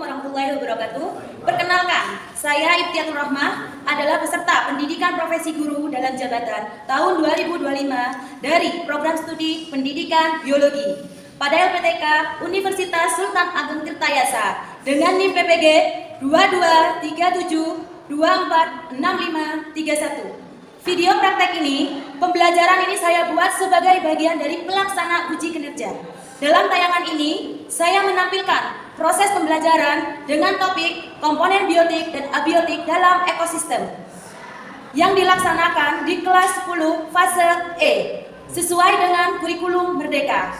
warahmatullahi wabarakatuh. Perkenalkan, saya Ibtiatul Rahmah adalah peserta pendidikan profesi guru dalam jabatan tahun 2025 dari program studi pendidikan biologi pada LPTK Universitas Sultan Agung Tirtayasa dengan NIM PPG 2237246531. Video praktek ini, pembelajaran ini saya buat sebagai bagian dari pelaksana uji kinerja. Dalam tayangan ini, saya menampilkan proses pembelajaran dengan topik komponen biotik dan abiotik dalam ekosistem yang dilaksanakan di kelas 10 fase E sesuai dengan kurikulum Merdeka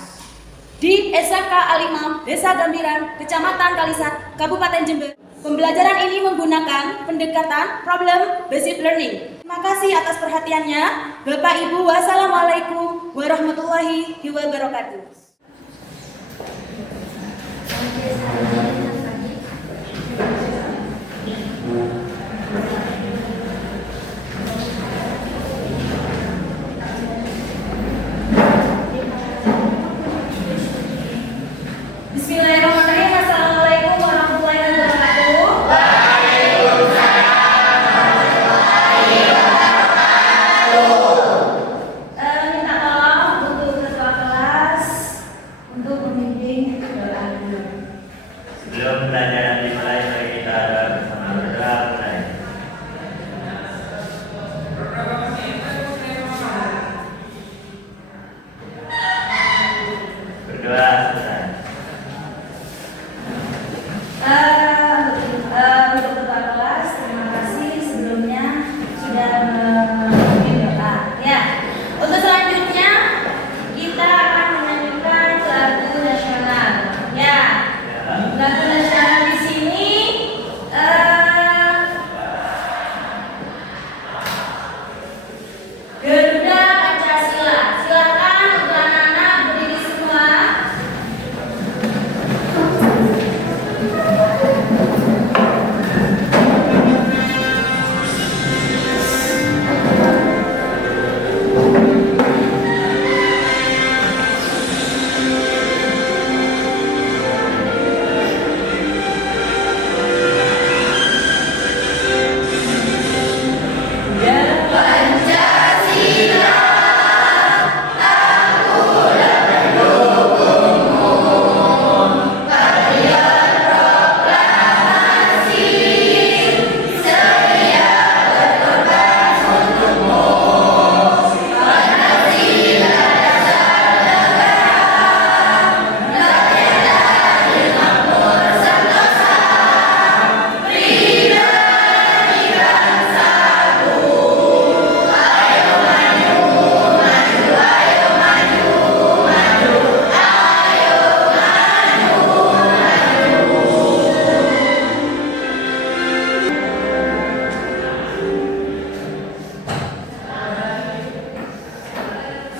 di SMK Al-Imam, Desa Gambiran, Kecamatan Kalisat, Kabupaten Jember. Pembelajaran ini menggunakan pendekatan problem based learning. Terima kasih atas perhatiannya. Bapak Ibu, wassalamualaikum warahmatullahi wabarakatuh. Bismillahirrahmanirrahim. Assalamualaikum warahmatullahi wabarakatuh. Minta tolong untuk ketua kelas untuk membimbing doa dulu. Sebelum pelajaran dimulai, mari kita bersama berdoa mulai. Berdoa selesai. Untuk ketua kelas, terima kasih sebelumnya sudah membimbing doa. Ya, untuk selanjutnya kita akan menyanyikan lagu nasional. Ya, lagu nasional di sini Garuda Pancasila. Silakan untuk anak-anak berdiri semua.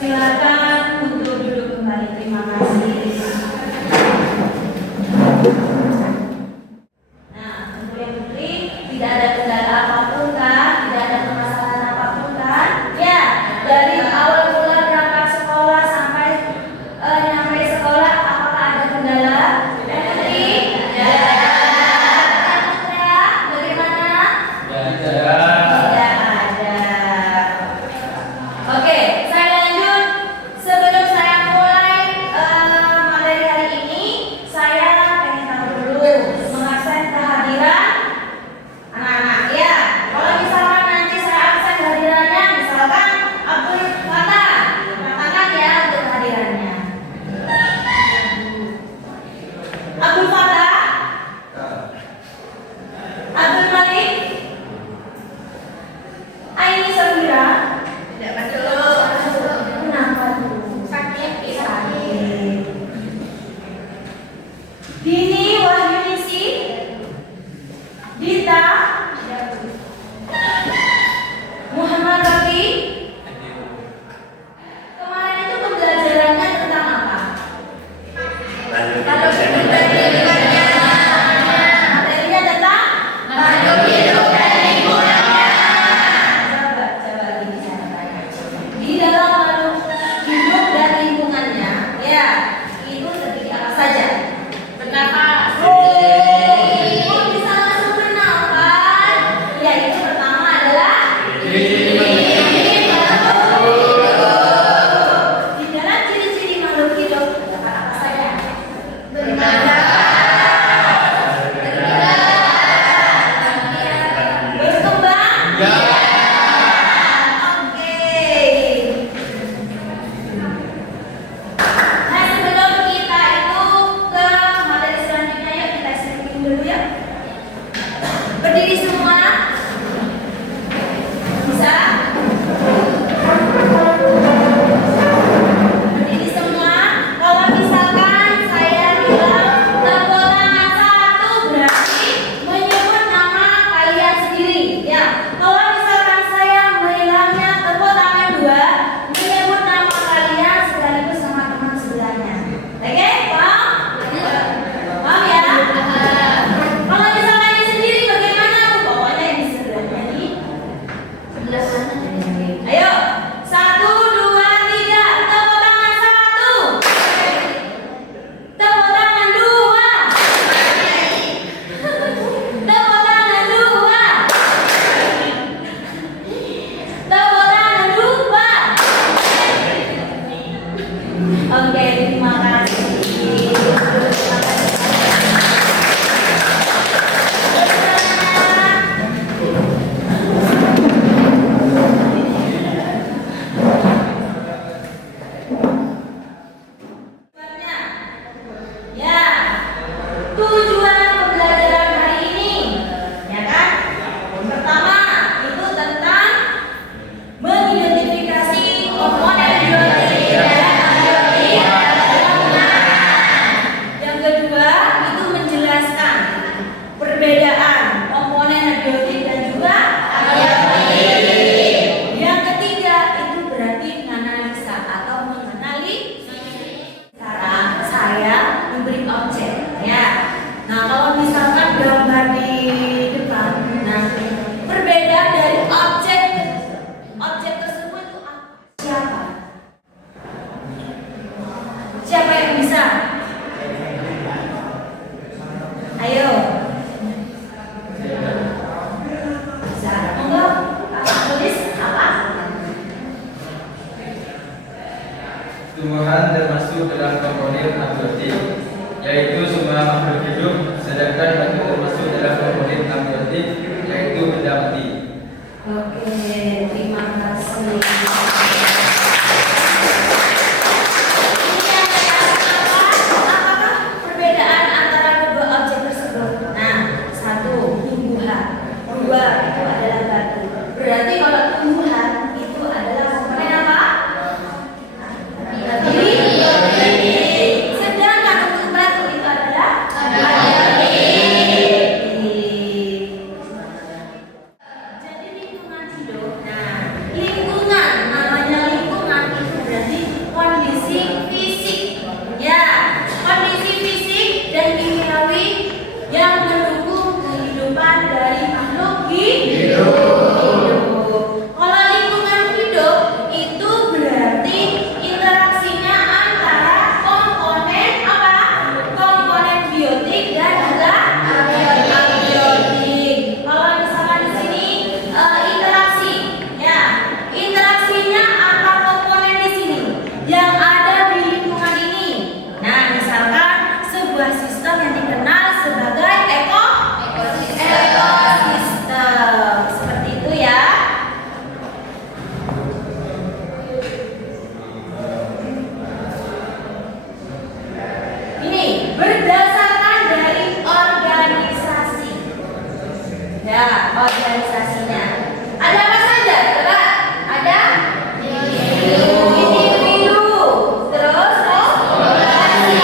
Silakan untuk duduk kembali. Terima kasih. Nah, untuk yang putri tidak ada kendala apapun kan? Tidak ada permasalahan apapun kan? Ya, dari awal mula berangkat sekolah sampai nyampe sekolah, apakah ada kendala? Yang putri? Tidak ada. Yang putra? Bagaimana? Tidak ada. Oke, saya lanjut. Sebelum saya mulai materi hari ini, saya pengen tahu beri objek. Ya. Nah, kalau misalkan gambar di depan, nah perbedaan dari objek tersebut itu siapa? Siapa yang bisa? Ayo. Bisa. Monggo. Tulis apa? Tumbuhan termasuk dalam komponen abiotik, yaitu semua makhluk hidup, sedangkan batu termasuk dalam komponen abiotik, yaitu benda mati. Oke, terima kasih. Apakah perbedaan antara kedua objek tersebut? Nah, satu tumbuhan, dua itu adalah batu. Berarti kalau tumbuhan itu adalah komponen apa? Abiotik. Sedangkan untuk batu itu adalah abiotik. Jadi lingkungan hidup. Nah, lingkungan, namanya lingkungan itu berarti kondisi fisik. Ya, kondisi fisik dan kimiawi yang mendukung kehidupan dari makhluk hidup. Kalau lingkungan hidup itu berarti interaksinya antara komponen apa? Komponen biotik dan juga abiotik. Kalau misalkan di sini interaksi, ya, interaksinya antar komponen di sini yang ada di lingkungan ini. Nah, misalkan sebuah sistem yang dikenal sebagai ekosistem. Seperti itu ya. Ini berdasarkan dari organisasi. Ya, organisasinya. Ada apa saja? Coba. Ada individu. Terus populasi.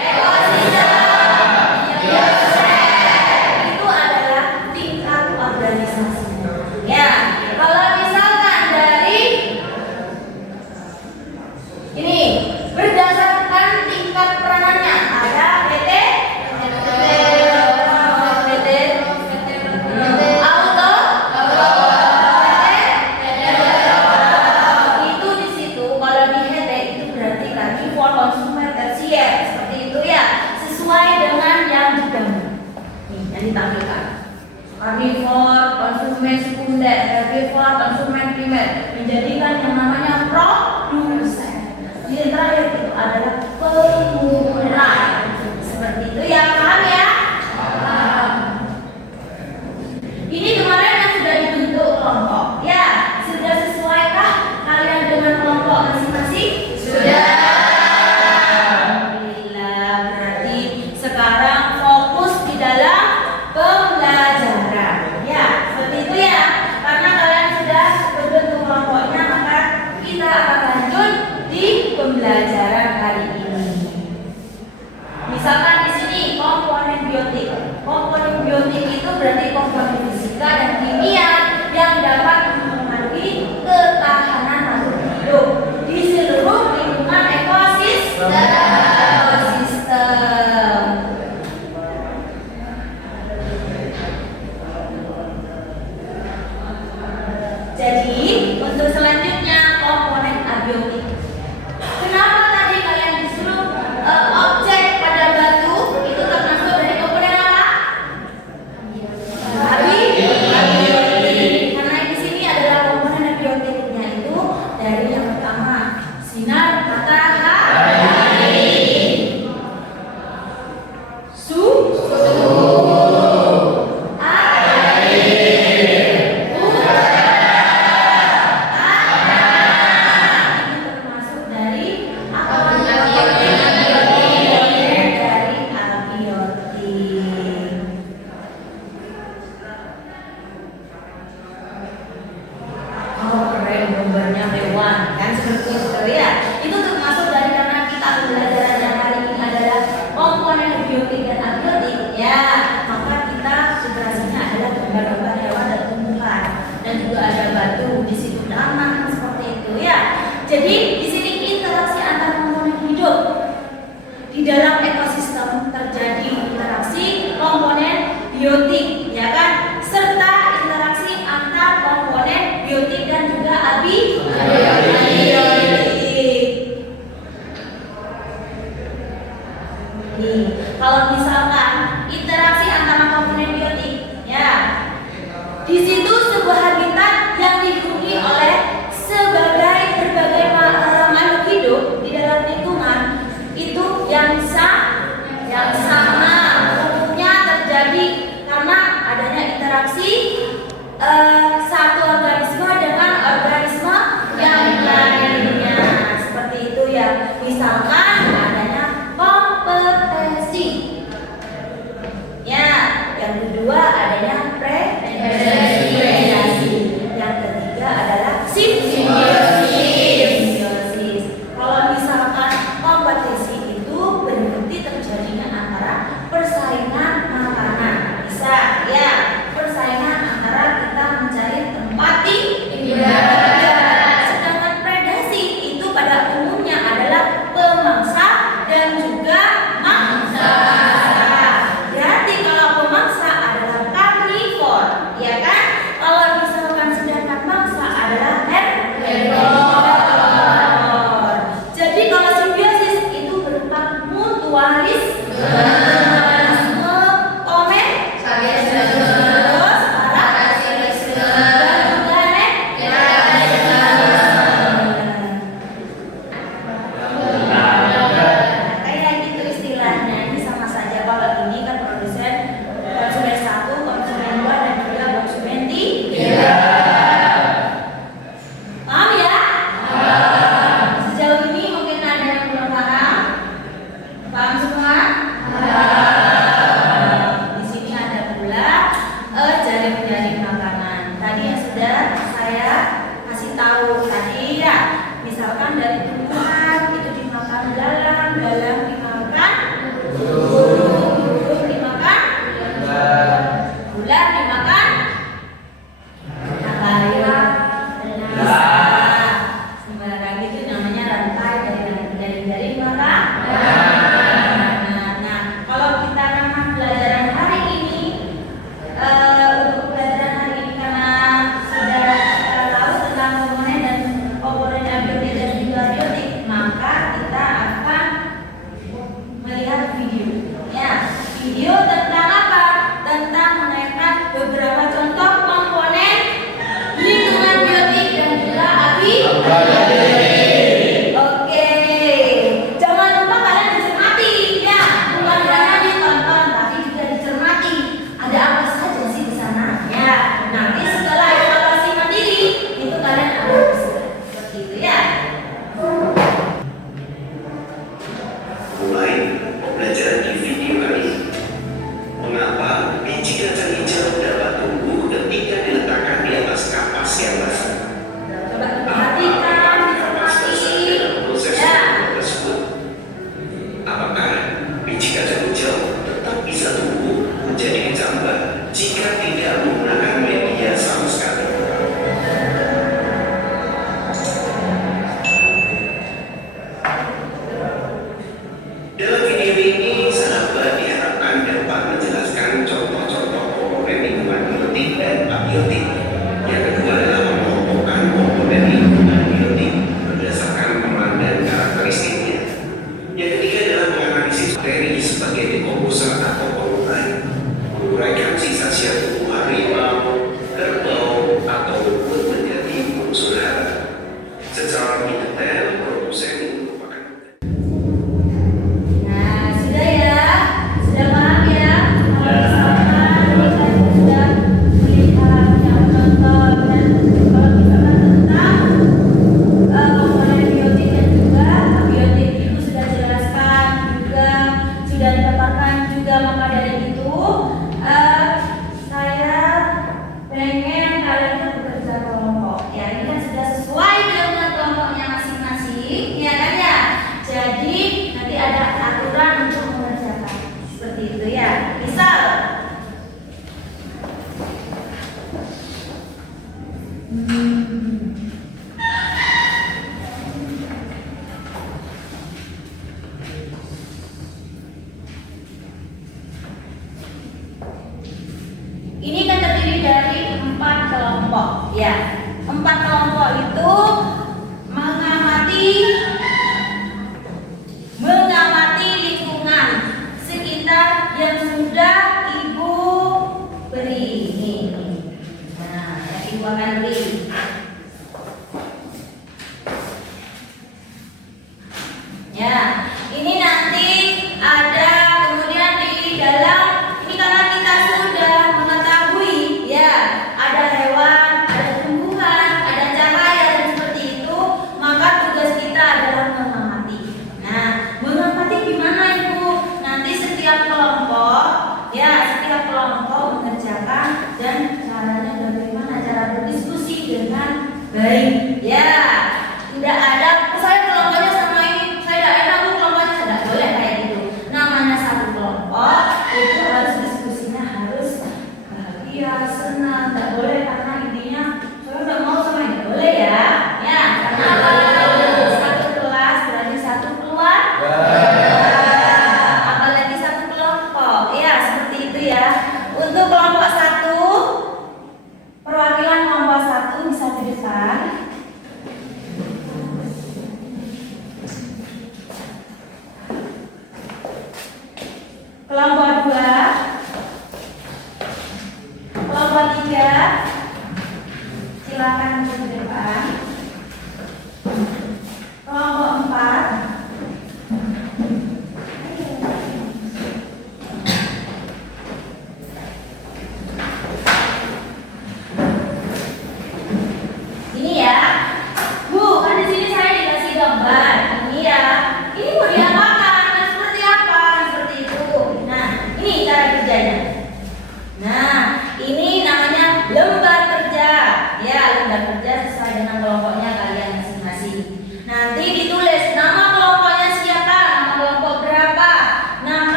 Ekosistem. Itu adalah tingkat organisasi. Ya, kalau misalkan dari ini berdasarkan tingkat peranannya ada PT, auto, itu di situ. Kalau di HT itu berarti lagi for consumer tersier, seperti itu ya, sesuai dengan yang digambar. Nih, yang ditampilkan. Karnivor, konsumen sekunder, herbivor, konsumen primer, menjadikan yang namanya produsen. Yang terakhir itu adalah pengumpulan. Seperti itu ya, paham ya? Paham. Ini kemarin yang sudah dibentuk kelompok. Ya, sudah sesuaikah kalian dengan kelompok masing-masing? Sudah. Alhamdulillah, berarti sekarang fokus di dalam pembelajaran. Ya, seperti itu ya. Karena kalian sudah berbentuk kelompoknya, maka kita akan lanjut pada umumnya adalah pemangsa dan juga mangsa. Berarti kalau pemangsa adalah karnivor, ya kan? Kalau misalkan sedangkan mangsa adalah herbivor. Jadi kalau simbiosis itu berupa mutualisme,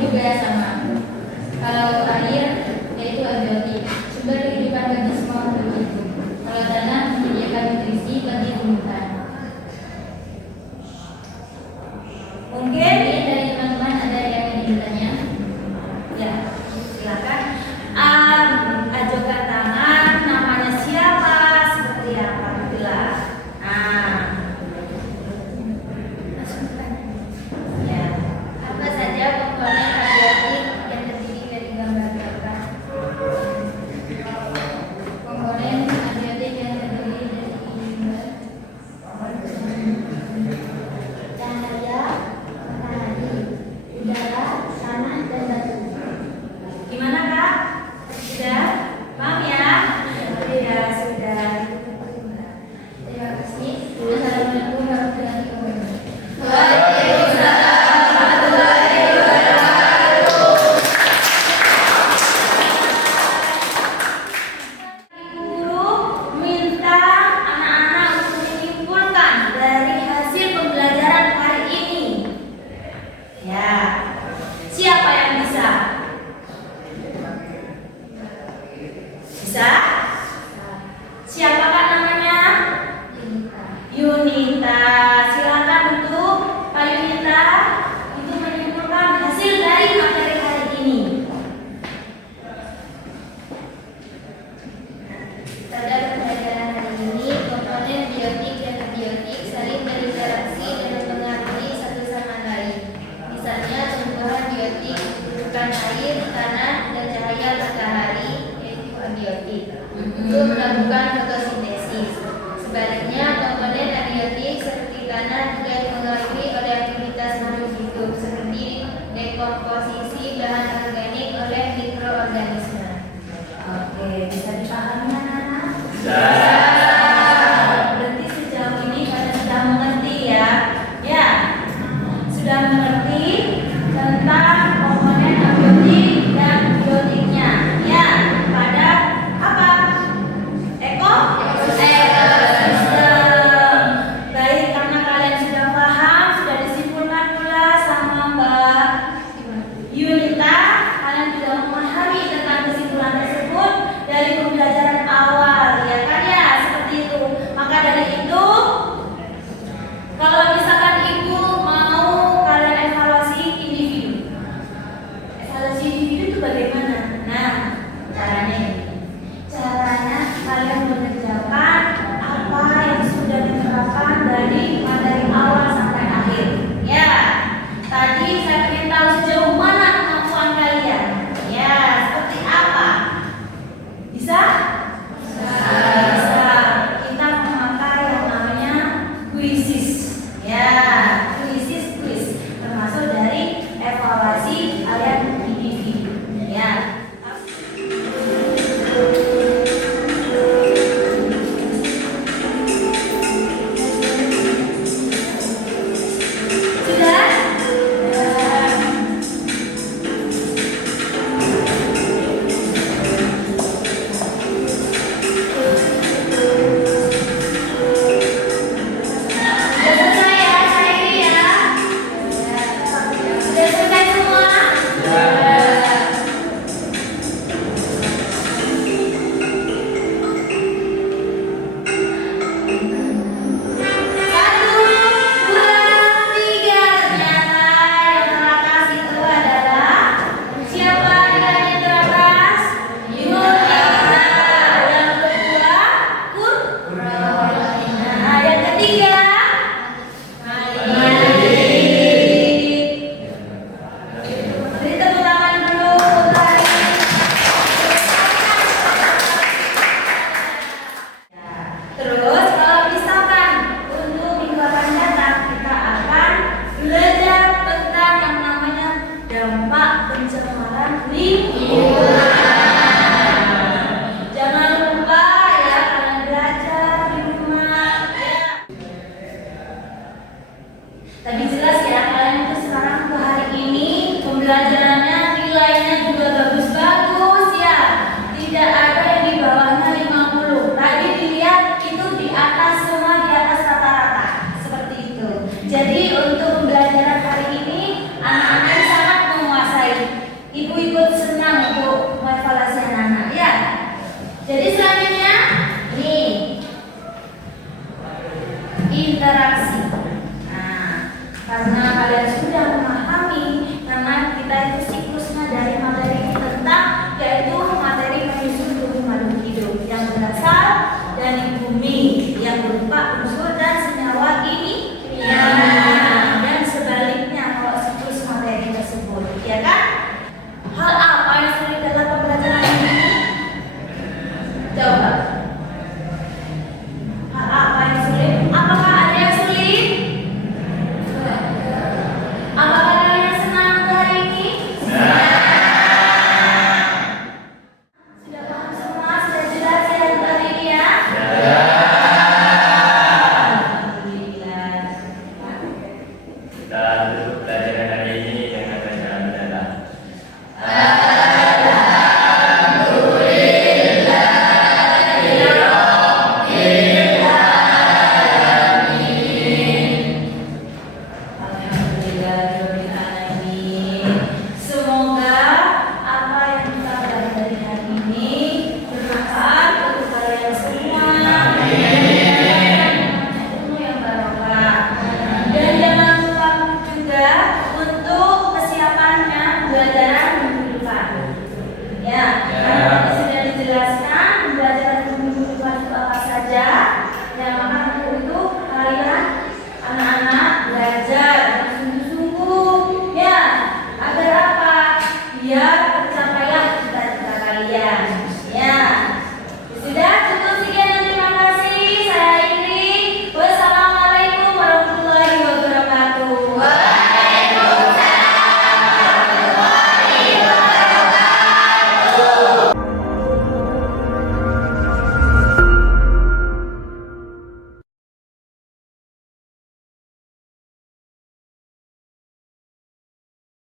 juga sama. Kalau air, yaitu abiotik, sumber kehidupan bagi semua makhluk hidup. Kalau tanah, menyediakan nutrisi bagi tumbuhan. Mungkin Dari teman-teman ada yang ingin bertanya? ya, silakan. Ajukan tangan, namanya siapa, seperti apa, itulah. Ya. Apa saja komponen abiotik yang terdiri dari gambar berapa? Komponen abiotik yang terdiri dari gambar cahaya, matahari, udara, tanah, dan batu. Gimana Kak? Sudah? Paham ya? Iya, sudah. Terima kasih. Assalamualaikum warahmatullahi wabarakatuh. Guru minta anak-anak untuk menyimpulkan dari hasil pembelajaran hari ini. Ya, siapa yang bisa? Bisa? Siapa Kak namanya? Yunita. Silakan untuk Kak Yunita untuk menyimpulkan hasil dari materi hari ini. Pada pembelajaran hari ini, komponen biotik dan abiotik saling berinteraksi dan mempengaruhi satu sama lain. Misalnya, tumbuhan biotik butuhkan air, tanah, dan cahaya matahari, yaitu abiotik, untuk melakukan fotosintesis. Sebaliknya, komponen abiotik seperti tanah juga dipengaruhi oleh aktivitas makhluk hidup seperti dekomposisi bahan organik oleh mikroorganisme. Oke, bisa dipahami anak-anak? Bisa. Berarti sejauh ini kalian sudah mengerti ya? Ya, sudah mengerti tentang komponen abiotik dan biotiknya. Ya, pada apa? Ekosistem. Baik, karena kalian sudah paham, sudah disimpulkan pula sama Mbak Yunita, kalian sudah memahami tentang kesimpulan tersebut dari pembelajaran awal, ya kan ya, seperti itu. Maka dari itu, kalau misalkan ibu mau kalian evaluasi individu, evaluasi individu itu bagaimana? Nah, caranya ini. Caranya kalian mengerjakan apa yang sudah diterapkan dari materi awal sampai akhir. Ya, tadi saya ingin tahu sejauh mana kemampuan kalian. Ya, seperti apa? Bisa? Bisa. Kita memakai yang namanya quizzes. Ya, quiz termasuk dari evaluasi kalian individu. Ya. Sudah? Sudah selesai ya, saya ini ya. Sudah selesai semua? Satu, dua, tiga. Ternyata yang teratas itu adalah siapa yang teratas? Yunita. Yang kedua, Nah, yang ketiga, beri tepuk tangan dulu untuk hari ini. Terus kalau misalkan untuk minggu akan datang kita akan belajar tentang yang namanya dampak pencemaran lingkungan. Jangan lupa ya kalian belajar di rumah ya. Tadi jelas ya kalian itu sekarang ke hari ini pembelajarannya nilainya juga bagus-bagus ya. Tidak ada yang di bawahnya 50. Tadi dilihat itu di atas semua di atas rata-rata. Seperti itu. Jadi untuk pembelajaran hari ini anak-anak sangat menguasai tersebut, ya kan?